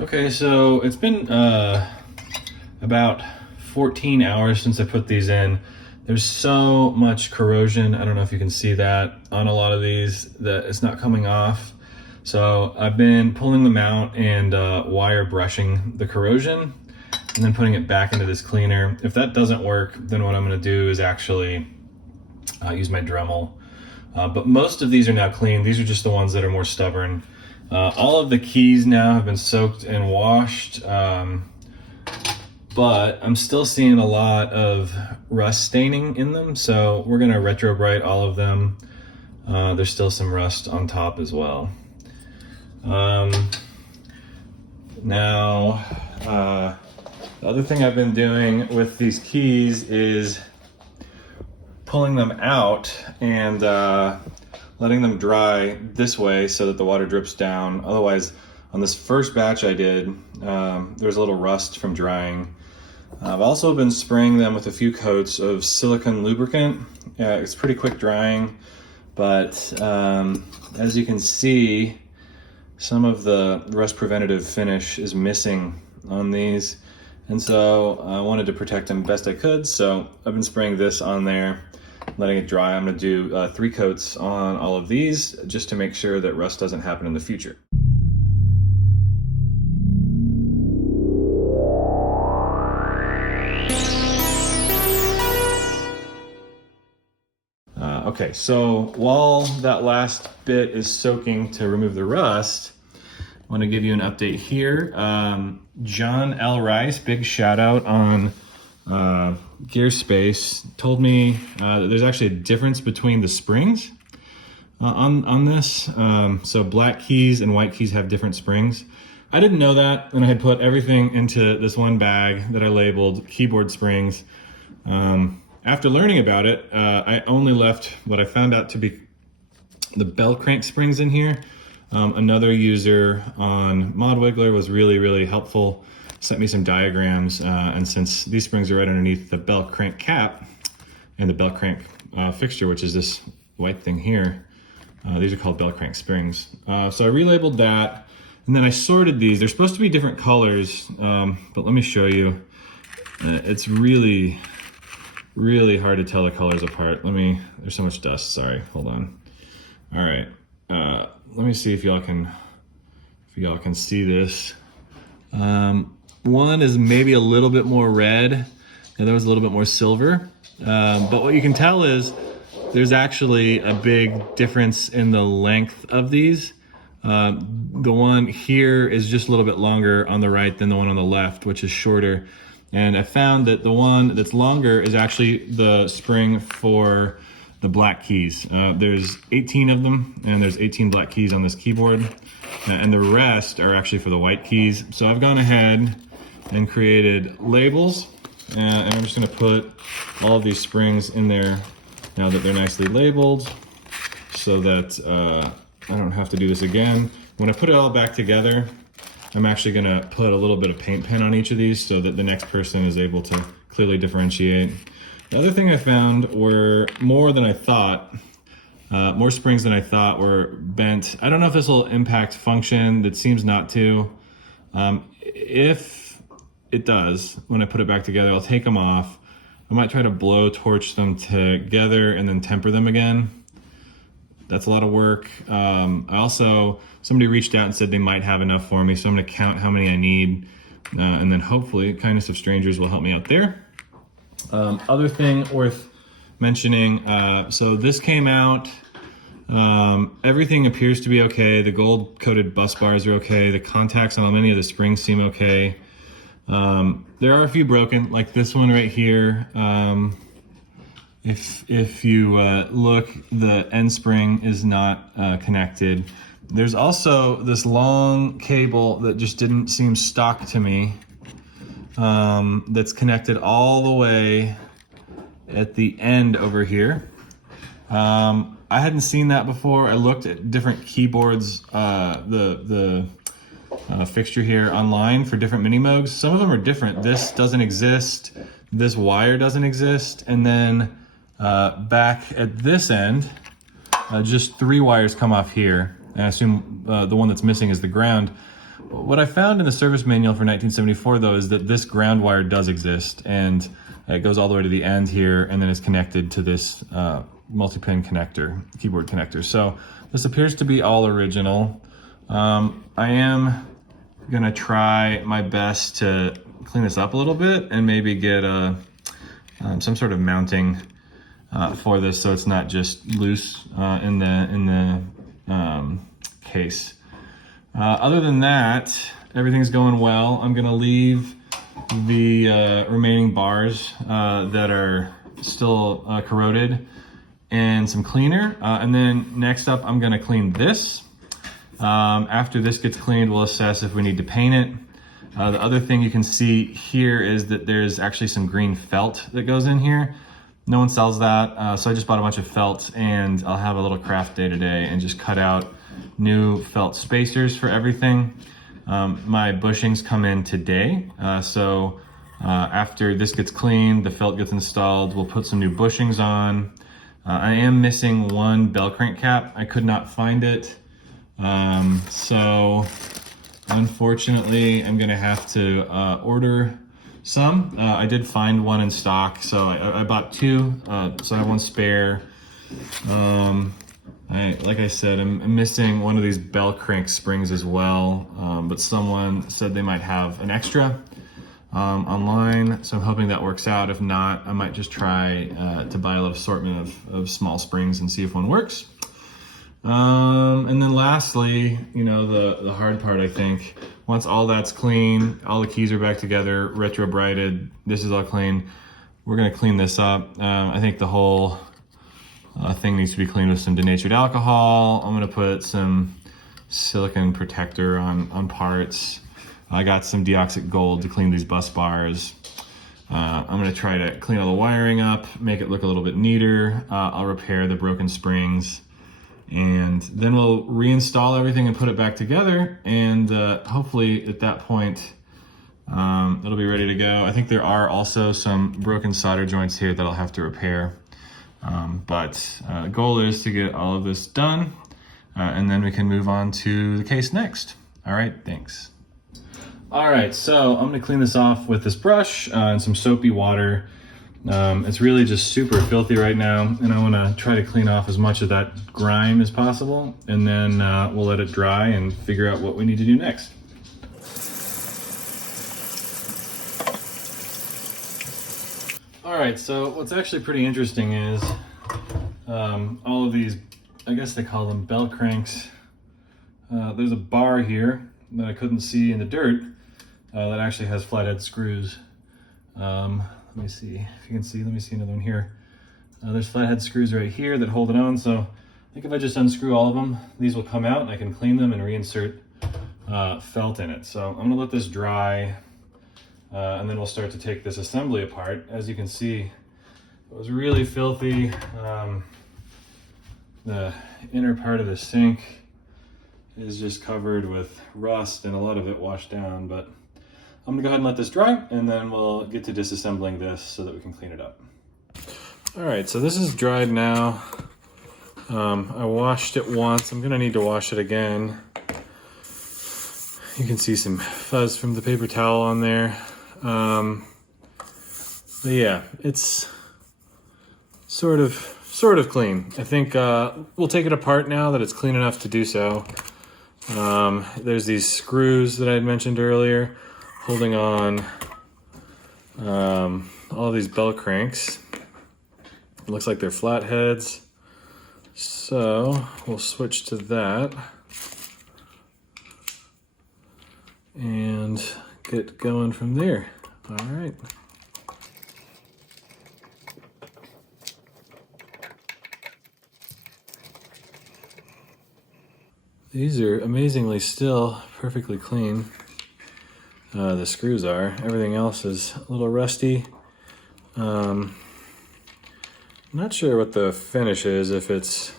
Okay, so it's been about 14 hours since I put these in. There's so much corrosion. I don't know if you can see that on a lot of these, that it's not coming off. So I've been pulling them out and wire brushing the corrosion and then putting it back into this cleaner. If that doesn't work, then what I'm gonna do is actually use my Dremel. But most of these are now clean. These are just the ones that are more stubborn. All of the keys now have been soaked and washed, but I'm still seeing a lot of rust staining in them, so we're gonna retro bright all of them. There's still some rust on top as well. Now, the other thing I've been doing with these keys is pulling them out and letting them dry this way so that the water drips down. Otherwise, on this first batch I did, there was a little rust from drying. I've also been spraying them with a few coats of silicone lubricant. It's pretty quick drying, but as you can see, some of the rust preventative finish is missing on these. And so I wanted to protect them best I could, so I've been spraying this on there, letting it dry. I'm gonna do 3 coats on all of these just to make sure that rust doesn't happen in the future. Okay, so while that last bit is soaking to remove the rust, I want to give you an update here. John L. Rice, big shout out on Gear Space, told me that there's actually a difference between the springs on this. So black keys and white keys have different springs. I didn't know that, and I had put everything into this one bag that I labeled keyboard springs. After learning about it, I only left what I found out to be the bellcrank springs in here. Another user on ModWiggler was really helpful, sent me some diagrams, and since these springs are right underneath the bellcrank cap and the bellcrank fixture, which is this white thing here, these are called bellcrank springs. So I relabeled that, and then I sorted these. They're supposed to be different colors, but let me show you. It's really hard to tell the colors apart. There's so much dust, sorry, hold on. All right, let me see if y'all can see this. One is maybe a little bit more red, and the other was a little bit more silver. But what you can tell is there's actually a big difference in the length of these. The one here is just a little bit longer on the right than the one on the left, which is shorter. And I found that the one that's longer is actually the spring for the black keys. There's 18 of them, and there's 18 black keys on this keyboard, and the rest are actually for the white keys. So I've gone ahead and created labels, and I'm just gonna put all of these springs in there now that they're nicely labeled, so that I don't have to do this again. When I put it all back together, I'm actually gonna put a little bit of paint pen on each of these so that the next person is able to clearly differentiate. The other thing I found were more than I thought, more springs than I thought were bent. I don't know if this will impact function, that seems not to. If it does, when I put it back together, I'll take them off. I might try to blow torch them together and then temper them again. That's a lot of work. Somebody reached out and said they might have enough for me, so I'm gonna count how many I need, and then hopefully kindness of strangers will help me out there. Other thing worth mentioning, so this came out, everything appears to be okay. The gold coated bus bars are okay. The contacts on many of the springs seem okay. There are a few broken, like this one right here. If you look, the end spring is not connected. There's also this long cable that just didn't seem stock to me, that's connected all the way at the end over here. I hadn't seen that before. I looked at different keyboards, the fixture here online for different Minimoogs. Some of them are different. This doesn't exist. This wire doesn't exist. And then back at this end, just 3 wires come off here. And I assume the one that's missing is the ground. what I found in the service manual for 1974 though is that this ground wire does exist, and it goes all the way to the end here, and then it's connected to this multi-pin connector, keyboard connector. So this appears to be all original. I am gonna try my best to clean this up a little bit and maybe get some sort of mounting for this, so it's not just loose in the case. Other than that, everything's going well. I'm gonna leave the remaining bars that are still corroded and some cleaner. And then next up, I'm gonna clean this. After this gets cleaned, we'll assess if we need to paint it. The other thing you can see here is that there's actually some green felt that goes in here. No one sells that, so I just bought a bunch of felt, and I'll have a little craft day today and just cut out new felt spacers for everything. My bushings come in today, so after this gets cleaned, the felt gets installed, we'll put some new bushings on. I am missing one bell crank cap. I could not find it, so unfortunately I'm gonna have to order some. I did find one in stock, so I bought two, so I have one spare. Like I said, I'm missing one of these bell crank springs as well, but someone said they might have an extra online, so I'm hoping that works out. If not, I might just try to buy a little assortment of small springs and see if one works. And then lastly, you know, the hard part, I think, once all that's clean, all the keys are back together, retro brighted, this is all clean, we're gonna clean this up. I think the whole thing needs to be cleaned with some denatured alcohol. I'm gonna put some silicone protector on parts. I got some deoxit gold to clean these bus bars. I'm gonna try to clean all the wiring up, make it look a little bit neater. I'll repair the broken springs, and then we'll reinstall everything and put it back together, and hopefully at that point it'll be ready to go. I think there are also some broken solder joints here that I'll have to repair, but the goal is to get all of this done, and then we can move on to the case next. All right, thanks. All right, so I'm gonna clean this off with this brush and some soapy water. It's really just super filthy right now, and I wanna try to clean off as much of that grime as possible, and then we'll let it dry and figure out what we need to do next. All right, so what's actually pretty interesting is all of these, I guess they call them bell cranks. There's a bar here that I couldn't see in the dirt that actually has flathead screws. Let me see if you can see. Let me see another one here. There's flathead screws right here that hold it on. So I think if I just unscrew all of them, these will come out and I can clean them and reinsert felt in it. So I'm gonna let this dry, and then we'll start to take this assembly apart. As you can see, it was really filthy. The inner part of the sink is just covered with rust and a lot of it washed down, but I'm gonna go ahead and let this dry, and then we'll get to disassembling this so that we can clean it up. All right, so this is dried now. I washed it once. I'm gonna need to wash it again. You can see some fuzz from the paper towel on there. But yeah, it's sort of clean. I think we'll take it apart now that it's clean enough to do so. There's these screws that I had mentioned earlier holding on all these bell cranks. It looks like they're flatheads. So we'll switch to that and get going from there. All right. These are amazingly still perfectly clean. The screws are. Everything else is a little rusty. I'm not sure what the finish is, if it's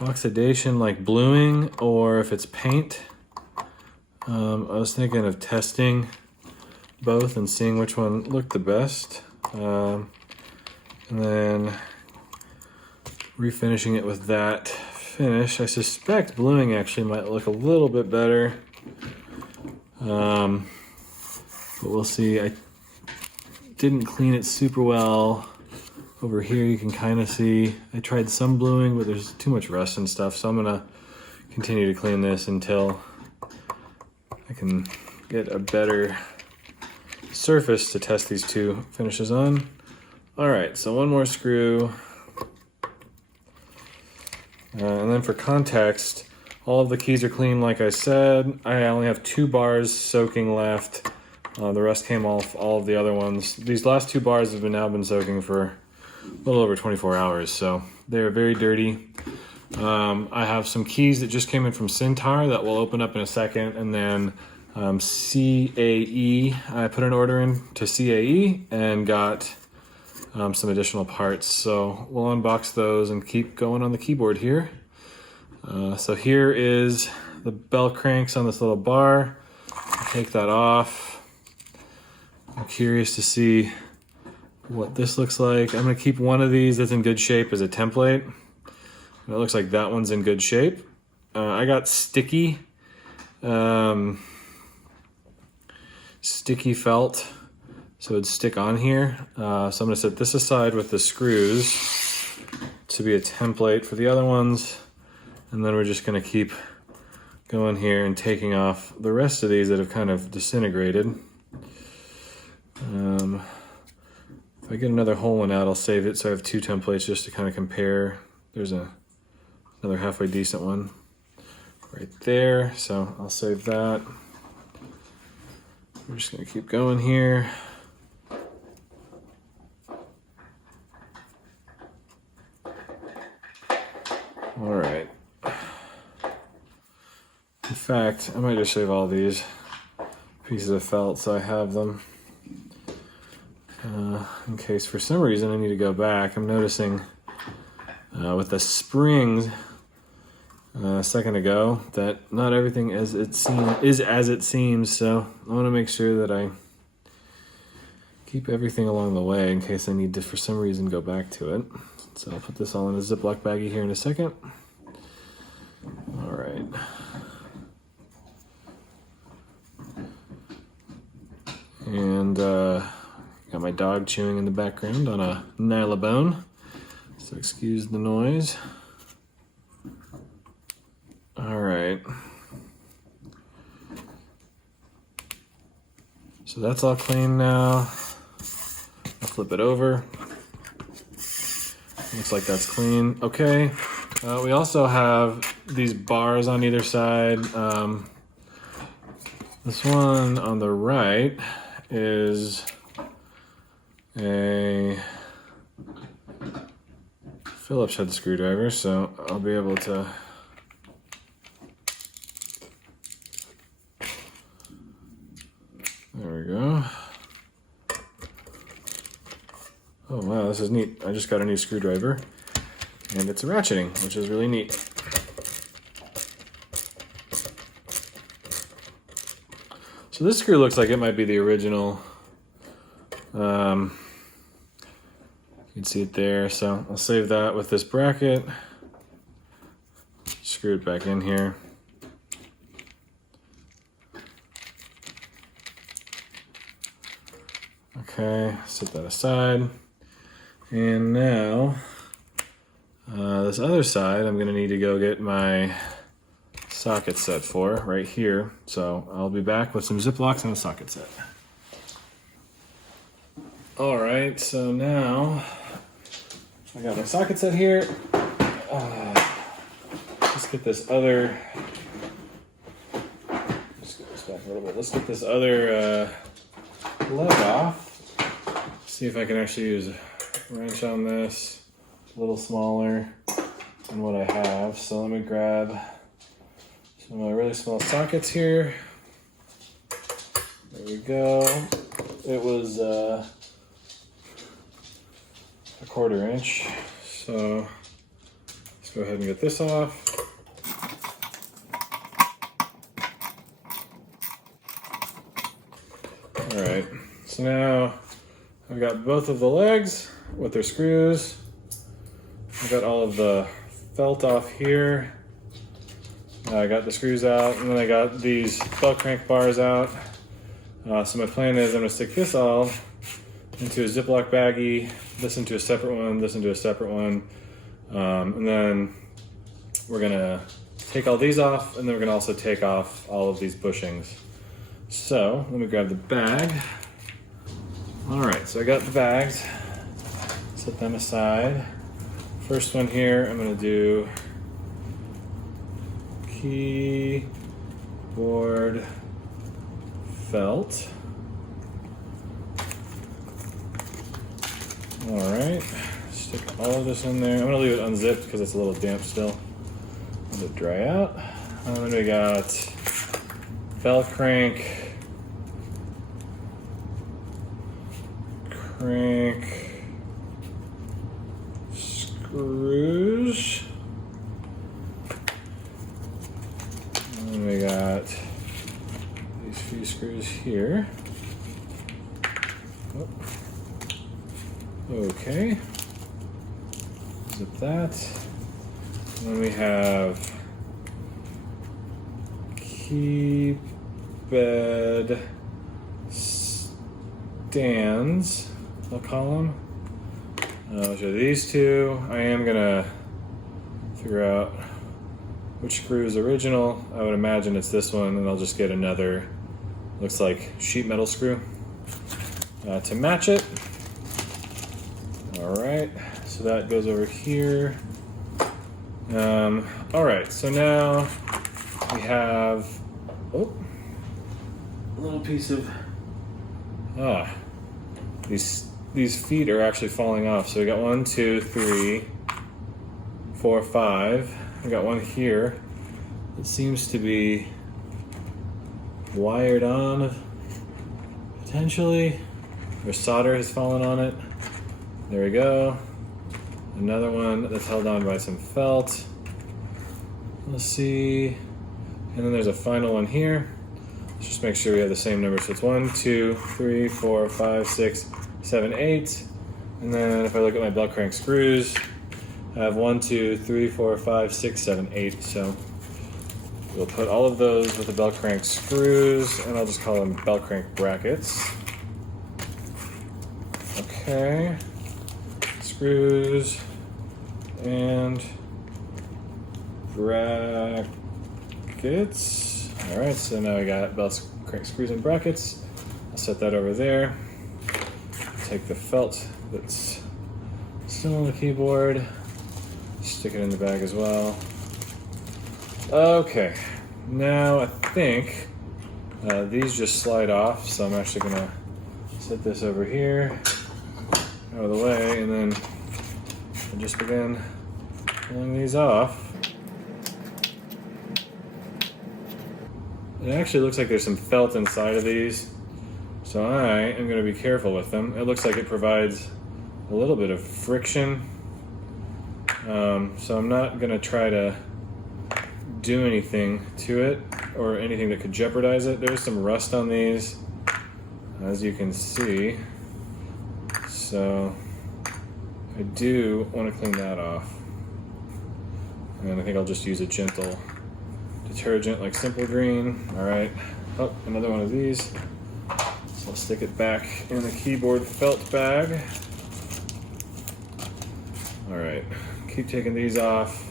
oxidation like bluing or if it's paint. I was thinking of testing both and seeing which one looked the best. And then refinishing it with that finish. I suspect bluing actually might look a little bit better. But we'll see. I didn't clean it super well. Over here you can kind of see, I tried some bluing, but there's too much rust and stuff, so I'm gonna continue to clean this until I can get a better surface to test these two finishes on. All right, so one more screw. And then for context, all of the keys are clean like I said. I only have 2 bars soaking left. The rest came off all of the other ones. These last 2 bars have now been soaking for a little over 24 hours, so they're very dirty. I have some keys that just came in from Cintar that will open up in a second, and then CAE, I put an order in to CAE and got some additional parts. So we'll unbox those and keep going on the keyboard here. So here is the bell cranks on this little bar. I'll take that off. I'm curious to see what this looks like. I'm gonna keep one of these that's in good shape as a template. And it looks like that one's in good shape. I got sticky felt, so it'd stick on here. So I'm gonna set this aside with the screws to be a template for the other ones. And then we're just gonna keep going here and taking off the rest of these that have kind of disintegrated. If I get another whole one out, I'll save it so I have 2 templates just to kind of compare. There's another halfway decent one right there, so I'll save that. We're just gonna keep going here. All right. In fact, I might just save all these pieces of felt so I have them. In case for some reason I need to go back. I'm noticing with the springs a second ago that not everything is as it seems, so I want to make sure that I keep everything along the way in case I need to for some reason go back to it. So I'll put this all in a Ziploc baggie here in a second. All right. And got my dog chewing in the background on a nylabone, so excuse the noise. All right. So that's all clean now. I'll flip it over. Looks like that's clean. Okay. We also have these bars on either side. This one on the right is a Phillips head screwdriver, so I'll be able to there we go. Oh wow, this is neat. I just got a new screwdriver and it's a ratcheting, which is really neat. So this screw looks like it might be the original. You can see it there, so I'll save that with this bracket. Screw it back in here. Okay, set that aside. And now, this other side, I'm gonna need to go get my socket set for right here. So I'll be back with some Ziplocs and a socket set. All right, so now I got my socket set here. Let's get this other, let's get this back a little bit. Let's get this other leg off. See if I can actually use a wrench on this. A little smaller than what I have. So let me grab some of my really small sockets here. There we go. It was a 1/4 inch. So let's go ahead and get this off. All right, so now I've got both of the legs with their screws. I've got all of the felt off here. I got the screws out, and then I got these bell crank bars out. So my plan is I'm gonna stick this all into a Ziploc baggie, this into a separate one, this into a separate one. And then we're gonna take all these off, and then we're gonna also take off all of these bushings. So let me grab the bag. All right, so I got the bags, set them aside. First one here, I'm gonna do keyboard felt. All right, stick all of this in there. I'm gonna leave it unzipped because it's a little damp still. Let it dry out. And then we got bell crank screws. And then we got these few screws here. Oh. Okay. Zip that. And then we have key bed stands, I'll call them. Which are these two. I am gonna figure out which screw is original. I would imagine it's this one, and I'll just get another, looks like sheet metal screw to match it. All right, so that goes over here. All right, so now we have, oh, a little piece of, these feet are actually falling off. So we got 1, 2, 3, 4, 5. We got one here that seems to be wired on, potentially, or solder has fallen on it. There we go. Another one that's held on by some felt. Let's see. And then there's a final one here. Let's just make sure we have the same number. So it's 1, 2, 3, 4, 5, 6, 7, 8. And then if I look at my bell crank screws, I have 1, 2, 3, 4, 5, 6, 7, 8. So we'll put all of those with the bell crank screws, and I'll just call them bell crank brackets. Okay. Screws and brackets. All right, so now we got bell crank screws and brackets. I'll set that over there. Take the felt that's still on the keyboard, stick it in the bag as well. Okay, now I think these just slide off, so I'm actually gonna set this over here, out of the way, and then I'll just begin pulling these off. It actually looks like there's some felt inside of these, so I am going to be careful with them. It looks like it provides a little bit of friction, so I'm not going to try to do anything to it or anything that could jeopardize it. There's some rust on these, as you can see, so I do want to clean that off, and I think I'll just use a gentle detergent like Simple Green. All right, oh, another one of these. So I'll stick it back in the keyboard felt bag. All right, keep taking these off.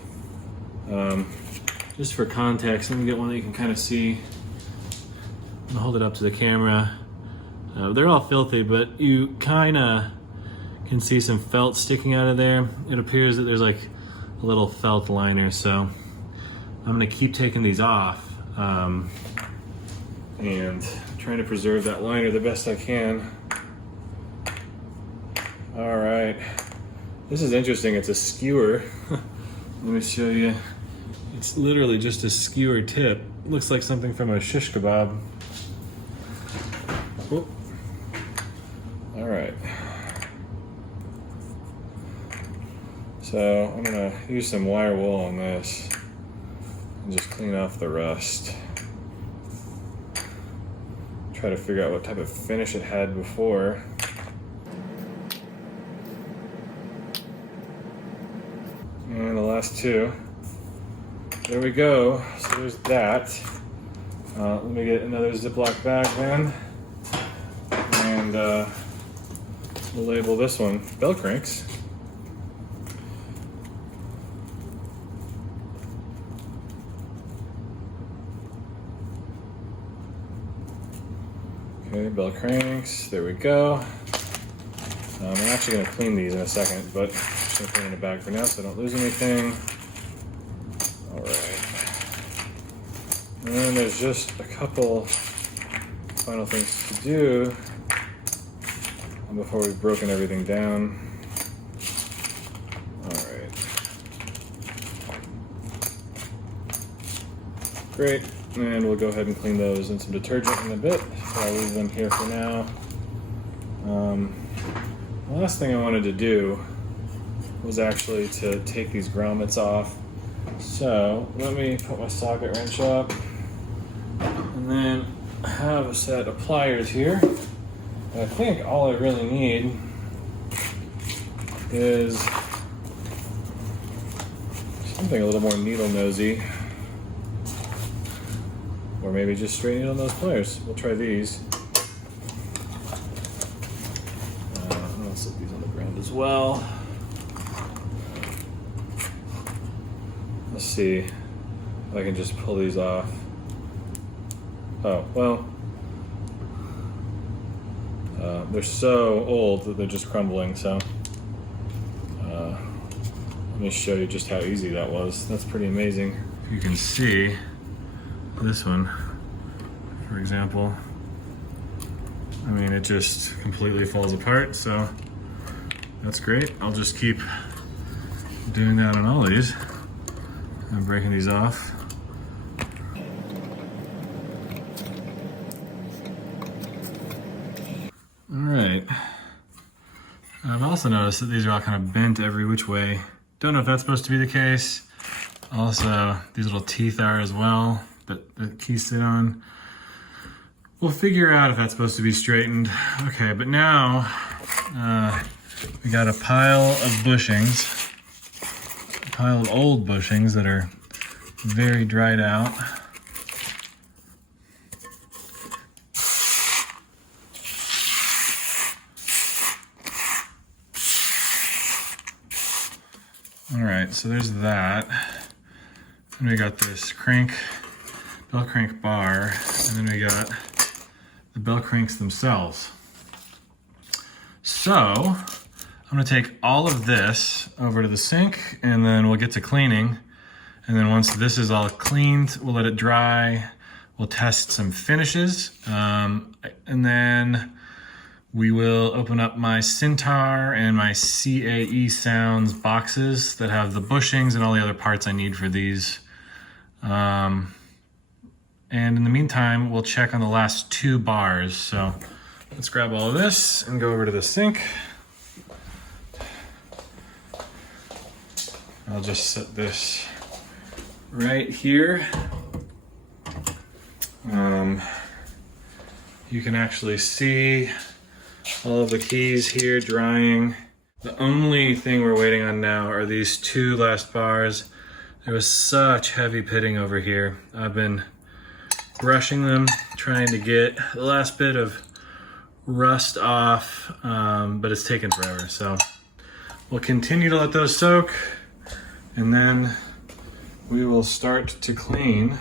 Just for context, let me get one that you can kind of see. I'll hold it up to the camera. They're all filthy, but you kind of can see some felt sticking out of there. It appears that there's like a little felt liner, so I'm gonna keep taking these off and trying to preserve that liner the best I can. All right, this is interesting. It's a skewer. Let me show you. It's literally just a skewer tip. Looks like something from a shish kebab. Whoop. All right. So I'm gonna use some wire wool on this and just clean off the rust. Try to figure out what type of finish it had before. And the last two. there we go. So there's that. Let me get another Ziploc bag then. And we'll label this one bell cranks. Okay, bell cranks, there we go. I'm actually gonna clean these in a second, but I'm just gonna put it in a bag for now so I don't lose anything. All right. And then there's just a couple final things to do before we've broken everything down. All right. Great, and we'll go ahead and clean those in some detergent in a bit. So I'll leave them here for now. The last thing I wanted to do was actually to take these grommets off. So let me put my socket wrench up and then I have a set of pliers here. And I think all I really need is something a little more needle nosy, or maybe just straight needle nose pliers. We'll try these. I'll set these on the ground as well. Let's see if I can just pull these off. Oh, well, they're so old that they're just crumbling, so let me show you just how easy that was. That's pretty amazing. You can see this one, for example. I mean, it just completely falls apart, so that's great. I'll just keep doing that on all these. I'm breaking these off. All right. I've also noticed that these are all kind of bent every which way. Don't know if that's supposed to be the case. Also, these little teeth are as well that the keys sit on. We'll figure out if that's supposed to be straightened. Okay, but now we got a pile of bushings, a pile of old bushings that are very dried out. All right, so there's that. And we got this bell crank bar, and then we got the bell cranks themselves. So I'm gonna take all of this over to the sink, and then we'll get to cleaning. And then once this is all cleaned, we'll let it dry. We'll test some finishes, and then we will open up my Cintar and my CAE Sounds boxes that have the bushings and all the other parts I need for these. And in the meantime, we'll check on the last 2 bars. So let's grab all of this and go over to the sink. I'll just set this right here. You can actually see all of the keys here drying. The only thing we're waiting on now are these 2 last bars. There was such heavy pitting over here. I've been brushing them, trying to get the last bit of rust off, but it's taken forever. So we'll continue to let those soak, and then we will start to clean.